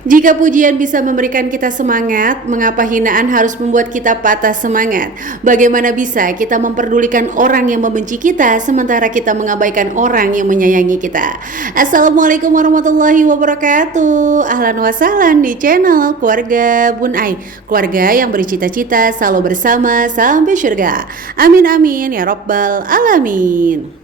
Jika pujian bisa memberikan kita semangat, mengapa hinaan harus membuat kita patah semangat? Bagaimana bisa kita memperdulikan orang yang membenci kita sementara kita mengabaikan orang yang menyayangi kita? Assalamualaikum warahmatullahi wabarakatuh. Ahlan wa sahlan di channel Keluarga Bun Ai, keluarga yang bercita-cita selalu bersama sampai surga. Amin amin ya robbal alamin.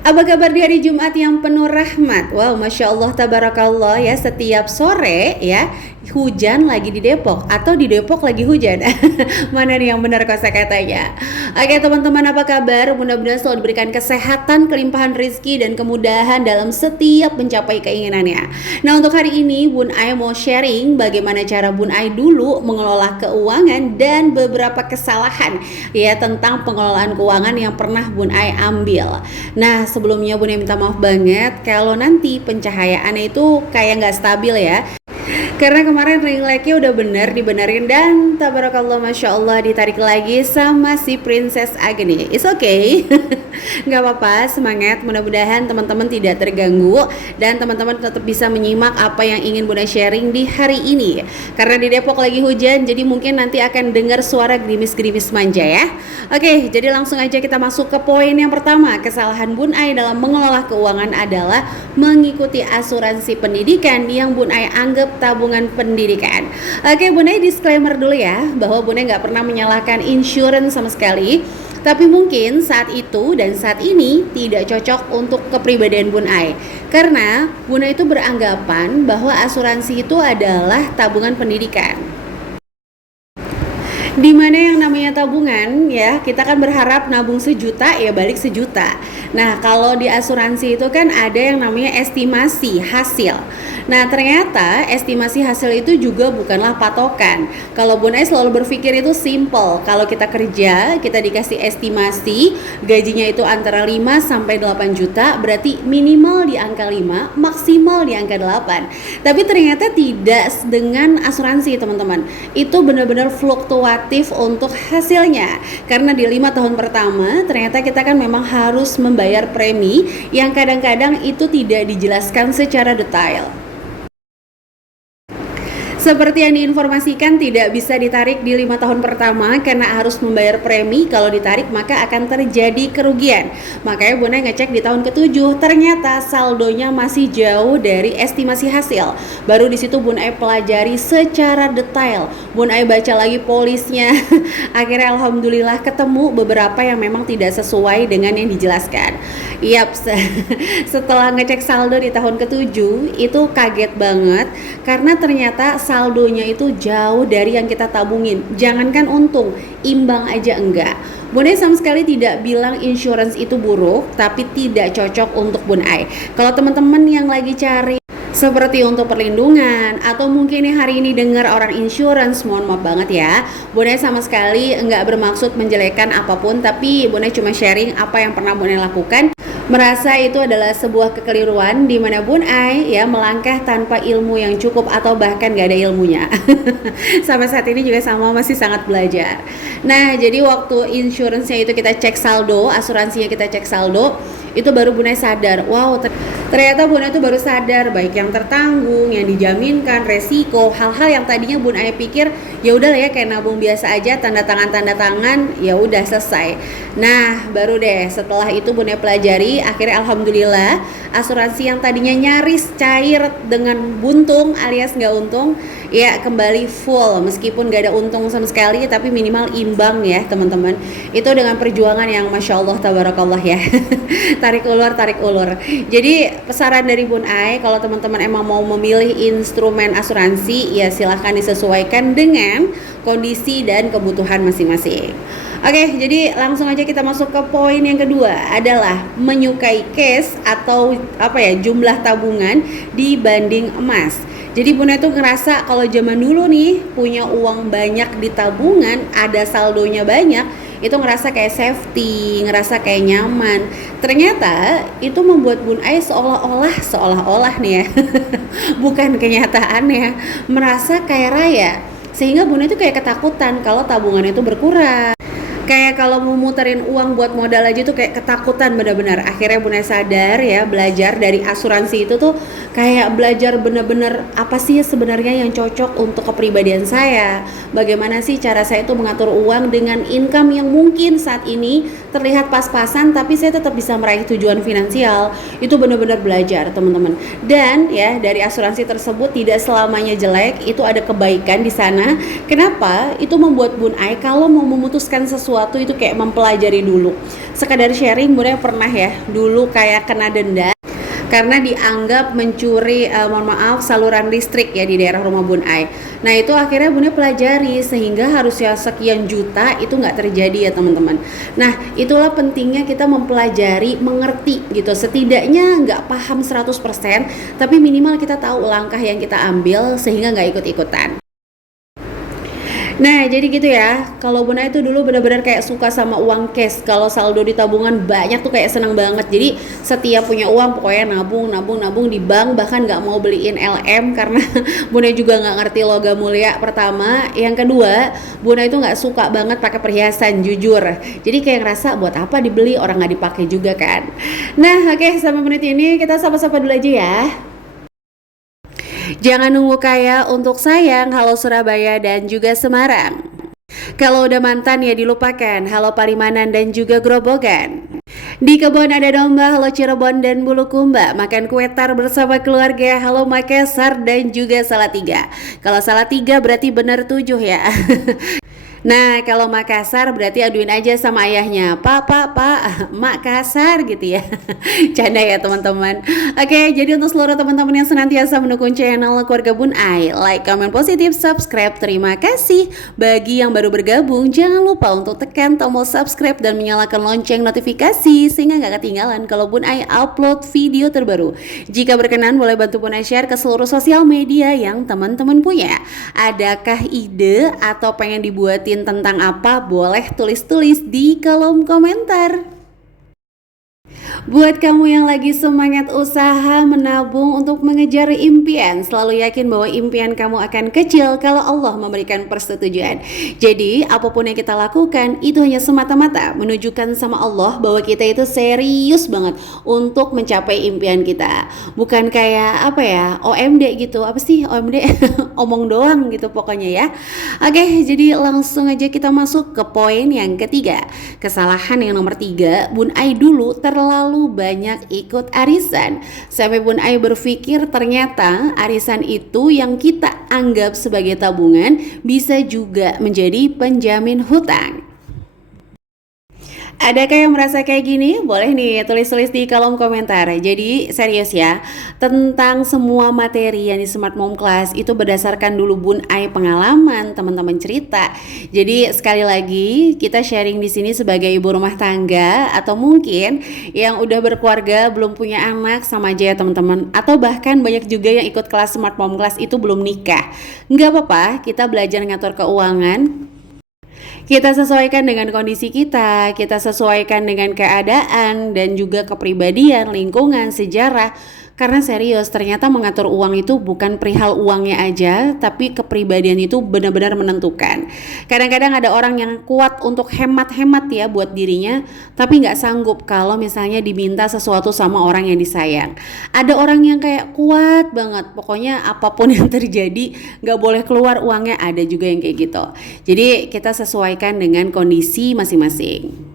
Apa kabar di hari Jumat yang penuh rahmat? Wow, Masya Allah, Tabarakallah ya. Setiap sore ya, hujan lagi di Depok atau di Depok lagi hujan. Mana nih yang benar kosakatanya? Oke teman-teman, apa kabar? Mudah-mudahan selalu diberikan kesehatan, kelimpahan rezeki dan kemudahan dalam setiap mencapai keinginannya. Nah, untuk hari ini Bun Ai mau sharing bagaimana cara Bun Ai dulu mengelola keuangan dan beberapa kesalahan ya tentang pengelolaan keuangan yang pernah Bun Ai ambil. Nah, sebelumnya Bun Ai minta maaf banget kalau nanti pencahayaannya itu kayak nggak stabil ya. Karena kemarin ring light-nya udah bener dibenerin dan tabarakallah Masya Allah ditarik lagi sama si Princess Agni. It's okay. Gak apa-apa, semangat. Mudah-mudahan teman-teman tidak terganggu dan teman-teman tetap bisa menyimak apa yang ingin Bunda sharing di hari ini. Karena di Depok lagi hujan, jadi mungkin nanti akan dengar suara gerimis-gerimis manja ya. Oke, jadi langsung aja kita masuk ke poin yang pertama. Kesalahan Bun Ai dalam mengelola keuangan adalah mengikuti asuransi pendidikan yang Bun Ai anggap tabungan pendidikan. Oke, Bun Ai disclaimer dulu ya, bahwa Bun Ai nggak pernah menyalahkan insurance sama sekali. Tapi mungkin saat itu dan saat ini tidak cocok untuk kepribadian Bun Ai. Karena Bun Ai itu beranggapan bahwa asuransi itu adalah tabungan pendidikan. Dimana yang namanya tabungan ya, kita kan berharap nabung 1 juta ya balik 1 juta. Nah, kalau di asuransi itu kan ada yang namanya estimasi hasil. Nah, ternyata estimasi hasil itu juga bukanlah patokan. Kalau Bun Ai selalu berpikir itu simple. Kalau kita kerja, kita dikasih estimasi gajinya itu antara 5 sampai 8 juta, berarti minimal di angka 5, maksimal di angka 8. Tapi ternyata tidak dengan asuransi, teman-teman. Itu benar-benar fluktuatif untuk hasilnya. Karena di 5 tahun pertama, ternyata kita kan memang harus membayar premi yang kadang-kadang itu tidak dijelaskan secara detail. Seperti yang diinformasikan, tidak bisa ditarik di 5 tahun pertama karena harus membayar premi. Kalau ditarik maka akan terjadi kerugian. Makanya Bun Ai ngecek di tahun ke-7, ternyata saldonya masih jauh dari estimasi hasil. Baru di situ Bun Ai pelajari secara detail. Bun Ai baca lagi polisnya. Akhirnya alhamdulillah ketemu beberapa yang memang tidak sesuai dengan yang dijelaskan. Yap, setelah ngecek saldo di tahun ke-7 itu kaget banget karena ternyata saldonya itu jauh dari yang kita tabungin. Jangankan untung, imbang aja enggak. Bun Ai sama sekali tidak bilang insurance itu buruk, tapi tidak cocok untuk Bun Ai. Kalau teman-teman yang lagi cari seperti untuk perlindungan atau mungkin yang hari ini dengar orang insurance, mohon maaf banget ya, Bun Ai sama sekali enggak bermaksud menjelekkan apapun, tapi Bun Ai cuma sharing apa yang pernah Bun Ai lakukan. Merasa itu adalah sebuah kekeliruan di mana Bun Ai ya melangkah tanpa ilmu yang cukup atau bahkan gak ada ilmunya. Sampai saat ini juga sama masih sangat belajar. Nah, jadi waktu insurance-nya itu kita cek saldo, asuransinya kita cek saldo, itu baru Bun Ai sadar, wow, ternyata Bun Ai itu baru sadar baik yang tertanggung, yang dijaminkan, resiko, hal-hal yang tadinya Bun Ai pikir ya udah lah ya kayak nabung biasa aja, tanda tangan ya udah selesai. Nah, baru deh setelah itu Bun Ai pelajari, akhirnya alhamdulillah asuransi yang tadinya nyaris cair dengan buntung alias nggak untung ya kembali full, meskipun nggak ada untung sama sekali tapi minimal imbang ya teman-teman. Itu dengan perjuangan yang Masya Allah tabarakallah ya. tarik ulur. Jadi saran dari Bun Ai, kalau teman-teman emang mau memilih instrumen asuransi ya silahkan disesuaikan dengan kondisi dan kebutuhan masing-masing. Oke, jadi langsung aja kita masuk ke poin yang kedua, adalah menyukai cash atau jumlah tabungan dibanding emas. Jadi Bun Ai tuh ngerasa kalau zaman dulu nih punya uang banyak di tabungan, ada saldonya banyak, itu ngerasa kayak safety, ngerasa kayak nyaman. Ternyata itu membuat Bun Ai seolah-olah nih ya, bukan kenyataannya, merasa kaya raya. Sehingga Bun Ai tuh kayak ketakutan kalau tabungannya itu berkurang. Kayak kalau mau muterin uang buat modal aja tuh kayak ketakutan bener-bener. Akhirnya Bunda sadar ya, belajar dari asuransi itu tuh kayak belajar bener-bener apa sih sebenarnya yang cocok untuk kepribadian saya. Bagaimana sih cara saya tuh mengatur uang dengan income yang mungkin saat ini terlihat pas-pasan tapi saya tetap bisa meraih tujuan finansial. Itu bener-bener belajar teman-teman. Dan ya dari asuransi tersebut tidak selamanya jelek, itu ada kebaikan di sana. Kenapa? Itu membuat Bun Ai kalau mau memutuskan sesuatu itu kayak mempelajari dulu. Sekadar sharing, Bunda pernah ya dulu kayak kena denda karena dianggap mencuri mohon maaf saluran listrik ya di daerah rumah Bun Ai. Nah itu akhirnya Bunda pelajari sehingga harusnya sekian juta itu nggak terjadi ya teman-teman. Nah itulah pentingnya kita mempelajari, mengerti gitu. Setidaknya nggak paham 100% tapi minimal kita tahu langkah yang kita ambil sehingga nggak ikut-ikutan. Nah jadi gitu ya, kalau Bunda itu dulu benar-benar kayak suka sama uang cash. Kalau saldo di tabungan banyak tuh kayak seneng banget. Jadi setiap punya uang pokoknya nabung di bank. Bahkan gak mau beliin LM karena Bunda juga gak ngerti logam mulia pertama. Yang kedua, Bunda itu gak suka banget pakai perhiasan jujur. Jadi kayak ngerasa buat apa dibeli, orang gak dipakai juga kan. Nah oke, sampai menit ini kita sapa-sapa dulu aja ya. Jangan nunggu kaya untuk sayang. Halo Surabaya dan juga Semarang. Kalau udah mantan ya dilupakan. Halo Palimanan dan juga Grobogan. Di kebun ada domba. Halo Cirebon dan Bulukumba. Makan kue tar bersama keluarga. Halo Makassar dan juga Salatiga. Kalau Salatiga berarti benar 7 ya. Nah kalau Makassar berarti aduin aja sama ayahnya, Pak, Makassar gitu ya. Canda ya teman-teman. Oke, jadi untuk seluruh teman-teman yang senantiasa mendukung channel Keluarga Bun Ai, like, komen positif, subscribe, terima kasih. Bagi yang baru bergabung, jangan lupa untuk tekan tombol subscribe dan menyalakan lonceng notifikasi sehingga nggak ketinggalan kalau Bun Ai upload video terbaru. Jika berkenan boleh bantu Bun Ai share ke seluruh sosial media yang teman-teman punya. Adakah ide atau pengen dibuat tentang apa, boleh tulis-tulis di kolom komentar. Buat kamu yang lagi semangat usaha menabung untuk mengejar impian, selalu yakin bahwa impian kamu akan kecil kalau Allah memberikan persetujuan. Jadi apapun yang kita lakukan itu hanya semata-mata menunjukkan sama Allah bahwa kita itu serius banget untuk mencapai impian kita. Bukan kayak apa ya, OMD gitu. Apa sih OMD? Omong doang gitu pokoknya ya. Oke, jadi langsung aja kita masuk ke poin yang ketiga. Kesalahan yang nomor 3, Bun Ai dulu terlalu banyak ikut arisan sampai Bun Ai berpikir ternyata arisan itu yang kita anggap sebagai tabungan bisa juga menjadi penjamin hutang. Adakah yang merasa kayak gini? Boleh nih tulis-tulis di kolom komentar. Jadi serius ya, tentang semua materi yang di Smart Mom Class itu berdasarkan dulu Bun Ai pengalaman, teman-teman cerita. Jadi sekali lagi kita sharing di sini sebagai ibu rumah tangga atau mungkin yang udah berkeluarga belum punya anak sama aja ya teman-teman. Atau bahkan banyak juga yang ikut kelas Smart Mom Class itu belum nikah. Nggak apa-apa, kita belajar ngatur keuangan. Kita sesuaikan dengan kondisi kita sesuaikan dengan keadaan dan juga kepribadian, lingkungan, sejarah. Karena serius, ternyata mengatur uang itu bukan perihal uangnya aja, tapi kepribadian itu benar-benar menentukan. Kadang-kadang ada orang yang kuat untuk hemat-hemat ya buat dirinya, tapi nggak sanggup kalau misalnya diminta sesuatu sama orang yang disayang. Ada orang yang kayak kuat banget, pokoknya apapun yang terjadi nggak boleh keluar uangnya, ada juga yang kayak gitu. Jadi kita sesuaikan dengan kondisi masing-masing.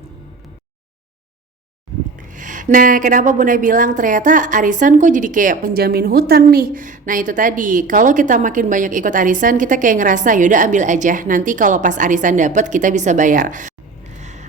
Nah, kenapa Bunda bilang ternyata arisan kok jadi kayak penjamin hutang nih? Nah, itu tadi, kalau kita makin banyak ikut arisan, kita kayak ngerasa yaudah ambil aja, nanti kalau pas arisan dapet kita bisa bayar.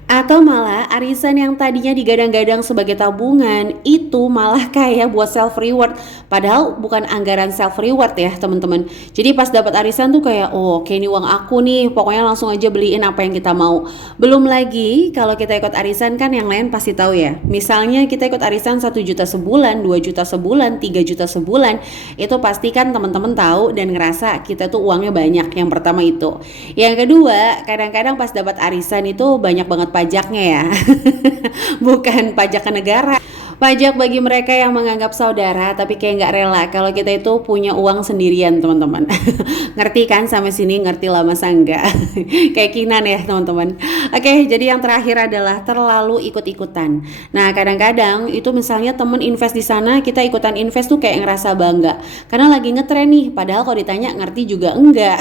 Atau malah arisan yang tadinya digadang-gadang sebagai tabungan itu malah kayak buat self reward, padahal bukan anggaran self reward ya teman-teman. Jadi pas dapat arisan tuh kayak oh kayak ini uang aku nih, pokoknya langsung aja beliin apa yang kita mau. Belum lagi kalau kita ikut arisan kan yang lain pasti tahu ya. Misalnya kita ikut arisan 1 juta sebulan, 2 juta sebulan, 3 juta sebulan, itu pasti kan teman-teman tahu dan ngerasa kita tuh uangnya banyak. Yang pertama itu. Yang kedua, kadang-kadang pas dapat arisan itu banyak banget pajaknya ya. Bukan pajak ke negara. Pajak bagi mereka yang menganggap saudara tapi kayak nggak rela kalau kita itu punya uang sendirian, teman-teman. Ngerti kan sampai sini? Ngerti lah masa enggak? Kayak Kinan ya, teman-teman. Oke, jadi yang terakhir adalah terlalu ikut-ikutan. Nah, kadang-kadang itu misalnya temen invest di sana, kita ikutan invest tuh kayak ngerasa bangga. Karena lagi ngetren nih, padahal kalau ditanya ngerti juga enggak.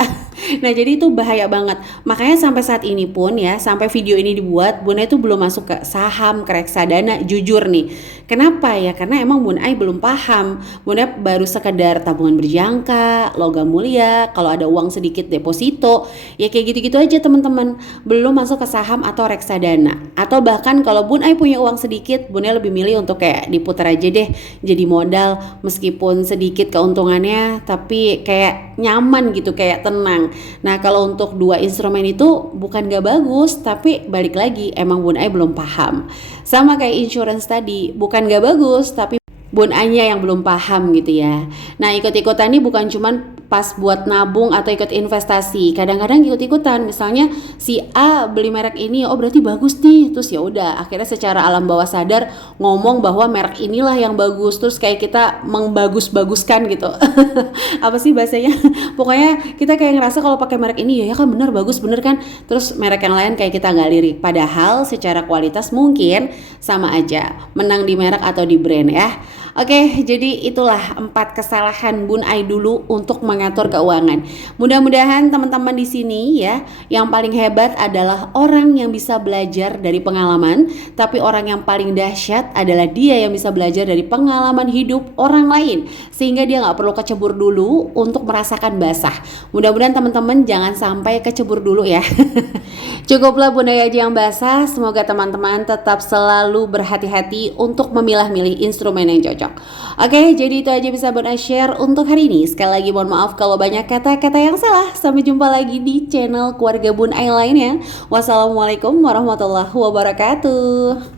Nah, jadi itu bahaya banget. Makanya sampai saat ini pun ya, sampai video ini dibuat, Bunda itu belum masuk ke saham, ke reksadana, jujur nih. Kenapa ya? Karena emang Bun Ai belum paham. Bunda baru sekedar tabungan berjangka, logam mulia, kalau ada uang sedikit deposito, ya kayak gitu-gitu aja teman-teman. Belum masuk ke saham atau reksadana. Atau bahkan kalau Bun Ai punya uang sedikit, Bun Ai lebih milih untuk kayak diputar aja deh jadi modal, meskipun sedikit keuntungannya tapi kayak nyaman gitu, kayak tenang. Nah, kalau untuk dua instrumen itu bukan gak bagus, tapi balik lagi emang Bun Ai belum paham. Sama kayak insurance tadi, bukan gak bagus, tapi Bun Anya yang belum paham gitu ya. Nah, ikut-ikutan ini bukan cuman pas buat nabung atau ikut investasi. Kadang-kadang ikut-ikutan, misalnya si A beli merek ini, oh berarti bagus nih. Terus ya udah, akhirnya secara alam bawah sadar ngomong bahwa merek inilah yang bagus. Terus kayak kita membagus-baguskan gitu. Apa sih bahasanya? Pokoknya kita kayak ngerasa kalau pakai merek ini ya kan bener bagus bener kan. Terus merek yang lain kayak kita nggak lirik. Padahal secara kualitas mungkin sama aja, menang di merek atau di brand ya. Oke, jadi itulah 4 kesalahan Bun Ai dulu untuk mengatur keuangan. Mudah-mudahan teman-teman di sini ya, yang paling hebat adalah orang yang bisa belajar dari pengalaman, tapi orang yang paling dahsyat adalah dia yang bisa belajar dari pengalaman hidup orang lain, sehingga dia nggak perlu kecebur dulu untuk merasakan basah. Mudah-mudahan teman-teman jangan sampai kecebur dulu ya. Cukuplah Bunda Yaji yang basah. Semoga teman-teman tetap selalu berhati-hati untuk memilah-milih instrumen yang cocok. Oke, jadi itu aja bisa Bunda share untuk hari ini. Sekali lagi mohon maaf kalau banyak kata-kata yang salah. Sampai jumpa lagi di channel Keluarga Bun Ai lainnya. Wassalamualaikum warahmatullahi wabarakatuh.